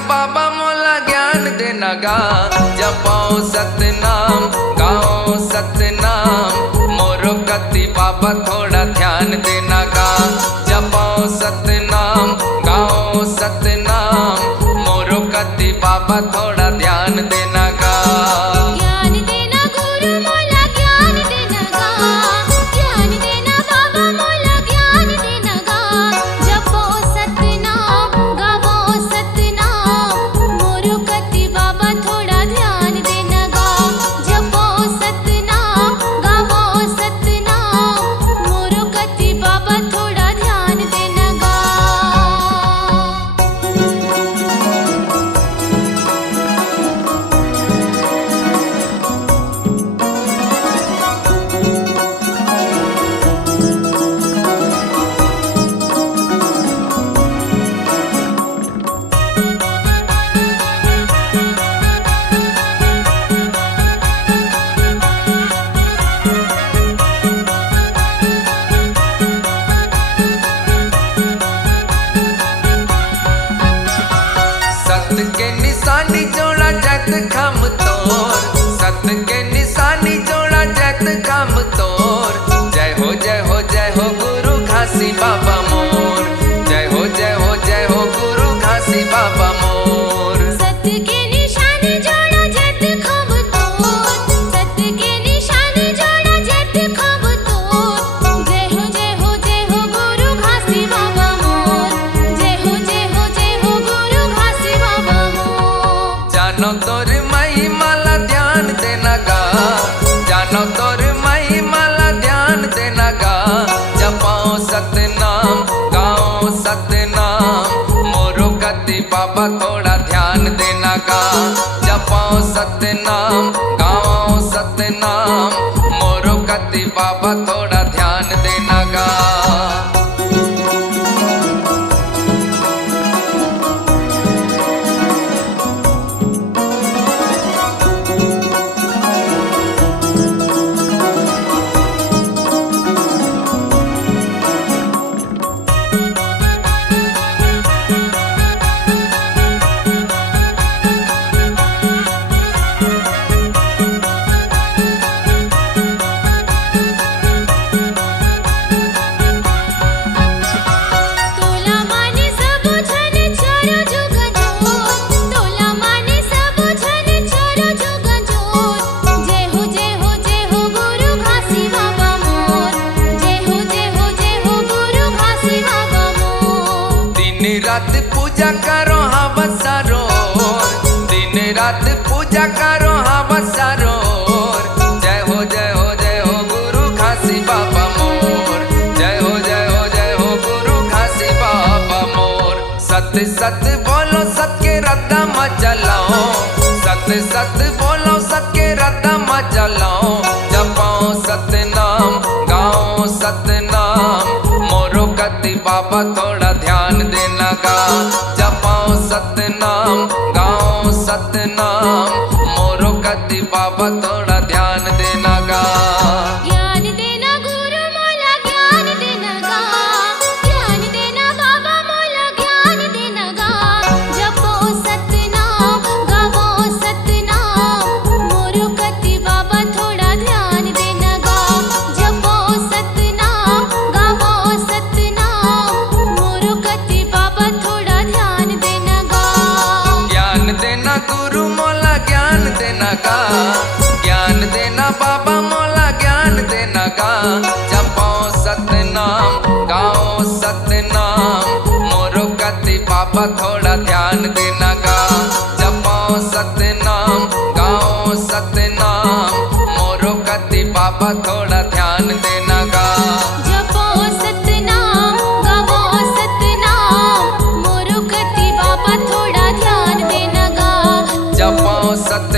बाबा मोला ज्ञान देना गा। जपो सतनाम गाओ सतनाम मोरो कति बाबा थोड़ा ध्यान देना गा। जपो सतनाम गाओ सतनाम मोरो कति बाबा थोड़ा ध्यान देना गा। सत के निशानी जोड़ा जैत खम तोर, सत के निशानी जोड़ा जैत खम तोर। जय हो जय हो जय हो गुरु घासी बाबा मोर। जय हो जय हो जय हो गुरु घासी बाबा मोर। सत के निशानी जोड़ा जैत खम तोर, सत के निशानी जोड़ा जैत खम तोर। जय हो जय हो जय हो गुरु घासी बाबा मोर। जय हो जय हो जय हो गुरु घासी बाबा मोर। जानो तोर महिमाला ध्यान देना गा। जानो तोर महिमाला ध्यान देना गा। जपो सतनाम गाओ सतनाम मोरो कति बाबा थोड़ा ध्यान देना गा। जपो सतनाम गाओ सतनाम मोरो कति बाबा थोड़ा ध्यान देना गा। रात पूजा करो हाँ बसारो, दिन रात पूजा करो हाँ बसारो। जय हो जय हो जय हो गुरु घासी बाबा मोर। जय हो जय हो जय हो गुरु घासी बाबा मोर। सत सत बोलो सत के रद्दा मचलाओ, सत सत बोलो सत के रद्दा मचलाओ। जपो सतनाम गाओ सतनाम मोरो कति बाबा थोड़ा ध्यान देना गा। जपो सतनाम गाओ सतनाम मोरो कति बाबा थोड़ा ध्यान देना गा। ज्ञान देना गुरु मोला ज्ञान देना गा। ज्ञान देना बाबा मोला ज्ञान देना गा। जपो सतनाम गाओ सतनाम मोरो कति बाबा थोड़ा ध्यान देना गा। जपो सतनाम गाओ सतनाम मोरो कति बाबा थोड़ा ध्यान देना गा। ज्ञान देना गुरु मोला ज्ञान देना गा। ज्ञान देना बाबा मोला ज्ञान देना गा। जपो सतनाम गाओ सतनाम मोरो कति बाबा थोड़ा ध्यान देना गा। जपो सतनाम गाओ सतनाम मोरो कति बाबा थोड़ा ध्यान देना गा। जपो सतनाम गाओ सतनाम मोरो कति बाबा थोड़ा ध्यान देना गा। जपो सत